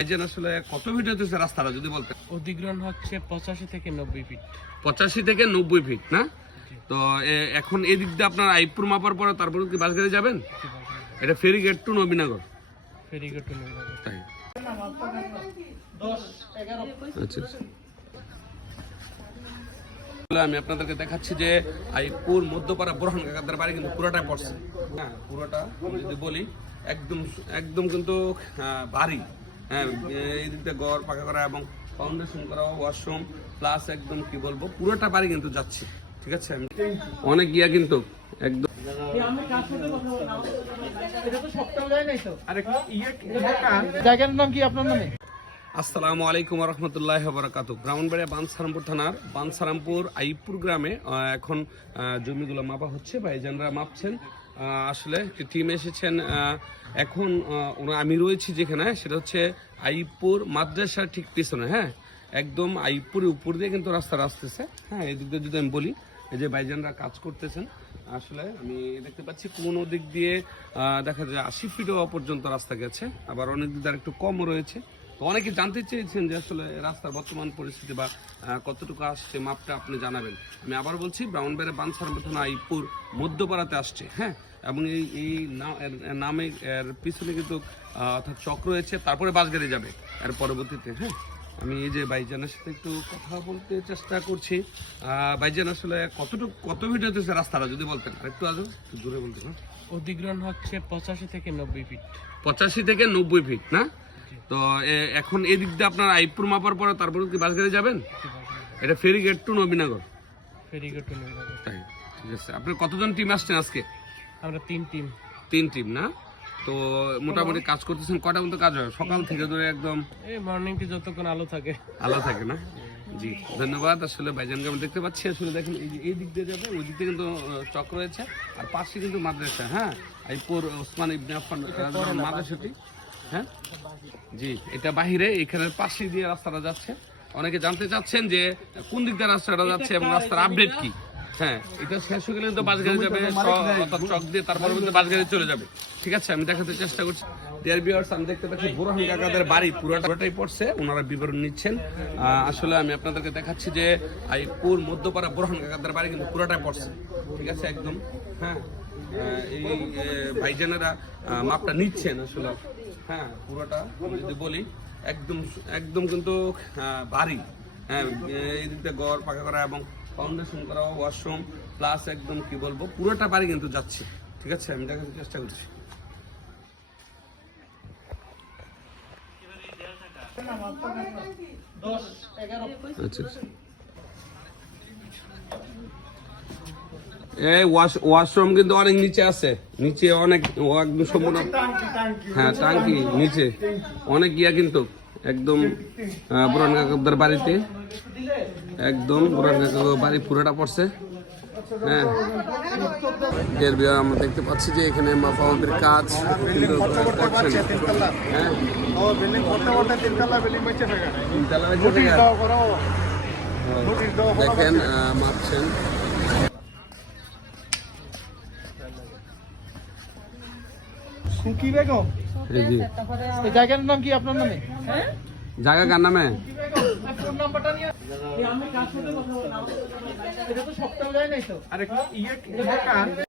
আসলে কত ফিট হচ্ছে রাস্তাটা যদি বলতেন? অধিগ্রহণ হচ্ছে 85 থেকে 90 ফিট। 85 থেকে 90 ফিট না? তো এখন এদিক দিয়ে আপনার আইপুর মাপার পরে তারপরে কি বাস গাড়ি যাবেন? এটা ফেরিঘাট টু নবীনগর। ফেরিঘাট টু নবীনগর। তাই। 10 11 আচ্ছা। আমি আপনাদেরকে দেখাচ্ছি যে আইপুর মধ্যপাড়া বোরহান কাকাদের বাড়ি কিন্তু পুরোটাই পড়ছে। হ্যাঁ, পুরোটা যদি বলি একদম একদম কিন্তু বাড়ি। হ্যাঁ, এই দিকটা ঘর পাকা করা এবং ফাউন্ডেশন করা, ওয়াশরুম প্লাস একদম কি বলবো পুরোটা বাড়ি কিন্তু যাচ্ছে। ঠিক আছে, আমি অনেক গিয়া কিন্তু একদম জায়গার নাম কি আপনার নামে? আসসালামু আলাইকুম রহমতুল্লাহ বারাকাতুহু। ব্রাহ্মণবাড়িয়া বানসারামপুর থানার বানসারামপুর আইপুর গ্রামে এখন জমিগুলো মাপা হচ্ছে, ভাইজানরা মাপছেন। আসলে টিম এসেছেন এখন। আমি রয়েছি যেখানে, সেটা হচ্ছে আইপুর মাদ্রাসার ঠিক পিছনে। হ্যাঁ, একদম আইপুরের উপর দিয়ে কিন্তু রাস্তা আসতেছে। হ্যাঁ, এদিক দিয়ে যদি আমি বলি, এই যে ভাইজানরা কাজ করতেছেন। আসলে আমি দেখতে পাচ্ছি কোনো দিক দিয়ে দেখা যায় 80 ফিটও পর্যন্ত রাস্তা গেছে, আবার অনেক দিক দিয়ে একটু কম রয়েছে। তো অনেকে জানতে চেয়েছেন যে আসলে রাস্তার বর্তমান পরিস্থিতি বা কতটুকু আসছে, মাপটা আপনি জানাবেন। আমি আবার বলছি, ব্রাহ্মণবাড়িয়া বানসারামপুর থানা আইপুর মধ্যপাড়াতে আসছে। হ্যাঁ, এবং এই নামে এর পিছনে কিন্তু অর্থাৎ চক রয়েছে, তারপরে বাস গাড়ি যাবে এর পরবর্তীতে। হ্যাঁ, আমি এই যে ভাইজানের সাথে একটু কথা বলতে চেষ্টা করছি। ভাইজান আসলে কত ফিট হচ্ছে রাস্তাটা যদি বলতেন? আরেকটু আগে একটু জোরে বলতেন। অধিগ্রহণ হচ্ছে 85 থেকে 90 ফিট। 85 থেকে 90 ফিট না? তো এখন এদিক দিয়ে আপনার আইপুর মাপার পরে তারপরে কি বাস গাড়ি যাবেন? এটা ফেরিঘাট টু নবীনগর। ফেরিঘাট টু নবীনগর। তাই, ঠিক আছে। আপনি কতজন টিম আসছেন আজকে? আমরা 3 টিম। 3 টিম না? তো মোটামুটি কাজ করতেছেন কয়টা পর্যন্ত কাজ হয় সকাল থেকে ধরে? একদম এই মর্নিং কি যতক্ষণ আলো থাকে। আলো থাকে না? জি, ধন্যবাদ। আসলে ভাইজানকে আমি দেখতে পাচ্ছি। আসলে দেখেন, এই দিক দিয়ে যাবে, ওই দিক দিয়ে কিন্তু চক রয়েছে, আর পাশে কিন্তু মাদ্রাসা। হ্যাঁ, আইপুর ওসমান ইবনে আফফান মাদ্রাসাটি। হ্যাঁ জি, এটা বাহিরে, এখানের পাশে দিয়ে রাস্তাটা যাচ্ছে। অনেকে জানতে চাচ্ছেন যে কোন দিক দিয়ে রাস্তাটা যাচ্ছে এবং রাস্তার আপডেট কি। হ্যাঁ, এটা শেষ হয়ে গেলে কিন্তু বাস গাড়ি যাবে, অর্থাৎ চক দিয়ে তারপরে কিন্তু বাস গাড়ি চলে যাবে। ঠিক আছে, আমি দেখাতে চেষ্টা করছি। ডিয়ার ভিউয়ার্স, আমি দেখতে পাচ্ছি বোরহান কাকাদের বাড়ি পুরোটাই পড়ছে, ওনারা বিবরণ নিচ্ছেন। আসলে আমি আপনাদেরকে দেখাচ্ছি যে আইপুর মধ্যপাড়া বোরহান কাকাদের বাড়ি কিন্তু পুরোটাই পড়ছে। ঠিক আছে, একদম। হ্যাঁ, এই ভাইজানেরা মাপটা নিচ্ছেন আসলে। হ্যাঁ, পুরোটা যদি বলি একদম একদম কিন্তু বাড়ি। হ্যাঁ, এই দিকটা ঘর পাকা করা এবং ফাউন্ডেশন করা, ওয়াশরুম প্লাস একদম কি বলবো পুরোটা বাড়ি কিন্তু যাচ্ছে। ঠিক আছে, আমি দেখাতে চেষ্টা করছি। আচ্ছা, এই ওয়াশরুম কিন্তু অনেক নিচে আছে, নিচে অনেক একদম সম্পূর্ণ। হ্যাঁ, টাঙ্কি নিচে অনেক গিয়া কিন্তু একদম বুড়ান কাকাদের বাড়িতে, একদম বুড়ান কাকাদের বাড়ি পুরোটা পড়ছে। হ্যাঁ, আমরা দেখতে পাচ্ছি যে এখানে মাপামাপির কাজ কিন্তু করছেন। হ্যাঁ, দেখেন মাপছেন। এই জায়গার নাম কি আপনার নামে? জায়গা কার নামে? ফোন নাম্বারটা নিয়ে আমি কার সাথে কথা বলবো? এটা তো সপ্তাহ যায় নাই তো। আরে